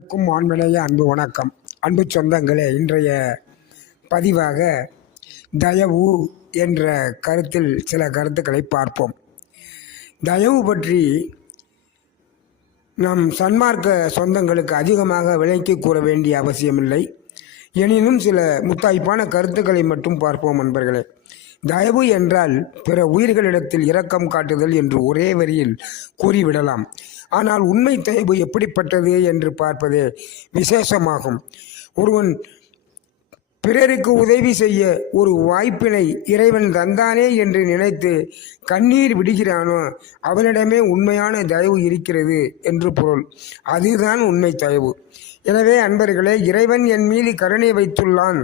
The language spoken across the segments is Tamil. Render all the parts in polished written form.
ஆண்மனைய அன்பு வணக்கம். அன்பு சொந்தங்களே, இன்றைய பதிவாக தயவு என்ற கருத்தில் சில கருத்துக்களை பார்ப்போம். தயவு பற்றி நம் சன்மார்க்க சொந்தங்களுக்கு அதிகமாக விளக்கி கூற வேண்டிய அவசியமில்லை. எனினும் சில முத்தாய்ப்பான கருத்துக்களை மட்டும் பார்ப்போம் நண்பர்களே. தயவு என்றால் பிற உயிர்களிடத்தில் இரக்கம் காட்டுதல் என்று ஒரே வரியில் கூறிவிடலாம். ஆனால் உண்மை தயவு எப்படிப்பட்டது என்று பார்ப்பதே விசேஷமாகும். ஒருவன் பிறருக்கு உதவி செய்ய ஒரு வாய்ப்பினை இறைவன் தந்தானே என்று நினைத்து கண்ணீர் விடுகிறானோ அவனிடமே உண்மையான தயவு இருக்கிறது என்று பொருள். அதுதான் உண்மை தயவு. எனவே அன்பர்களே, இறைவன் என் மீது கருணை வைத்துள்ளான்,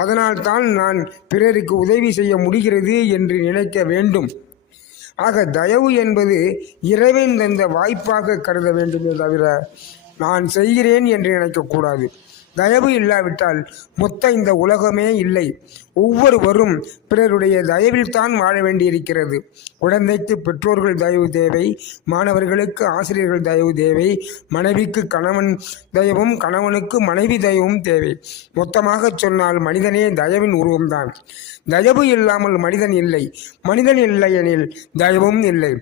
அதனால்தான் நான் பிறருக்கு உதவி செய்ய முடிகிறது என்று நினைக்க வேண்டும். ஆக தயவு என்பது இறைவன் தந்த வாய்ப்பாக கருத வேண்டுமே தவிர நான் செய்கிறேன் என்று நினைக்கக்கூடாது. தயவு இல்லாவிட்டால் மொத்த இந்த உலகமே இல்லை. ஒவ்வொருவரும் பிறருடைய தயவில் தான் வாழ வேண்டியிருக்கிறது. குழந்தைக்கு பெற்றோர்கள் தயவு தேவை, மாணவர்களுக்கு ஆசிரியர்கள் தயவு தேவை, மனைவிக்கு கணவன் தயவும் கணவனுக்கு மனைவி தயவும் தேவை. மொத்தமாக சொன்னால் மனிதனே தயவின் உருவம்தான். தயவு இல்லாமல் மனிதன் இல்லை, மனிதன் இல்லை எனில் தயவும் இல்லை.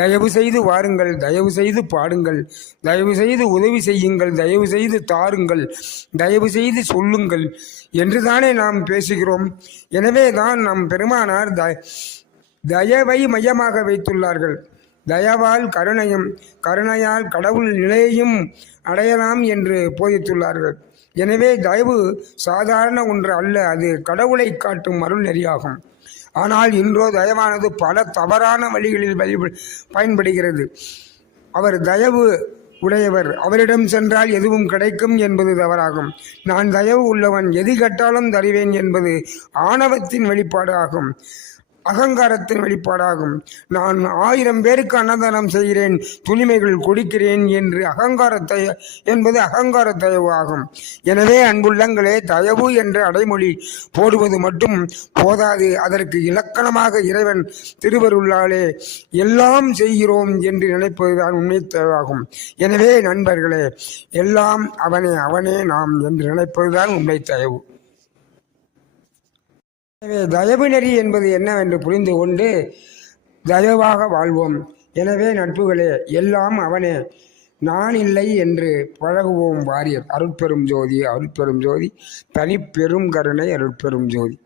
தயவு செய்து வாருங்கள், தயவு செய்து பாடுங்கள், தயவு செய்து உதவி செய்யுங்கள், தயவு செய்து தாருங்கள், தயவு செய்து சொல்லுங்கள் என்றுதானே நாம் பேசுகிறோம். எனவே தான் நம் பெருமானார் தயவை மையமாக வைத்துள்ளார்கள். தயவால் கருணையும், கருணையால் கடவுள் நிலையையும் அடையலாம் என்று போதித்துள்ளார்கள். எனவே தயவு சாதாரண ஒன்று அல்ல, அது கடவுளை காட்டும் அருள் நெறியாகும். ஆனால் இன்றோ தயவானது பல தவறான வழிகளில் பயன்படுகிறது. அவர் தயவு உடையவர், அவரிடம் சென்றால் எதுவும் கிடைக்கும் என்பது தவறாகும். நான் தயவு உள்ளவன், எது கேட்டாலும் தருவேன் என்பது ஆணவத்தின் வெளிப்பாடு ஆகும், அகங்காரத்தின் வெளிப்பாடாகும். நான் 1000 பேருக்கு அன்னதானம் செய்கிறேன், துணிமைகள் கொடுக்கிறேன் என்று என்பது அகங்கார தயவு ஆகும். எனவே அன்புள்ளங்களே, தயவு என்ற அடைமொழி போடுவது மட்டும் போதாது, அதற்கு இலக்கணமாக இறைவன் திருவருளாலே எல்லாம் செய்கிறோம் என்று நினைப்பதுதான் உண்மை தயவாகும். எனவே நண்பர்களே, எல்லாம் அவனே அவனே நாம் என்று நினைப்பதுதான் உண்மை தயவு. எனவே தயவு நெறி என்பது என்னவென்று புரிந்து கொண்டு தயவாக வாழ்வோம். எனவே நட்புகளே, எல்லாம் அவனே, நான் இல்லை என்று பழகுவோம் வாரியர். அருட்பெரும் ஜோதி, அருட்பெரும் ஜோதி, தனிப்பெரும் கருணை, அருட்பெரும் ஜோதி.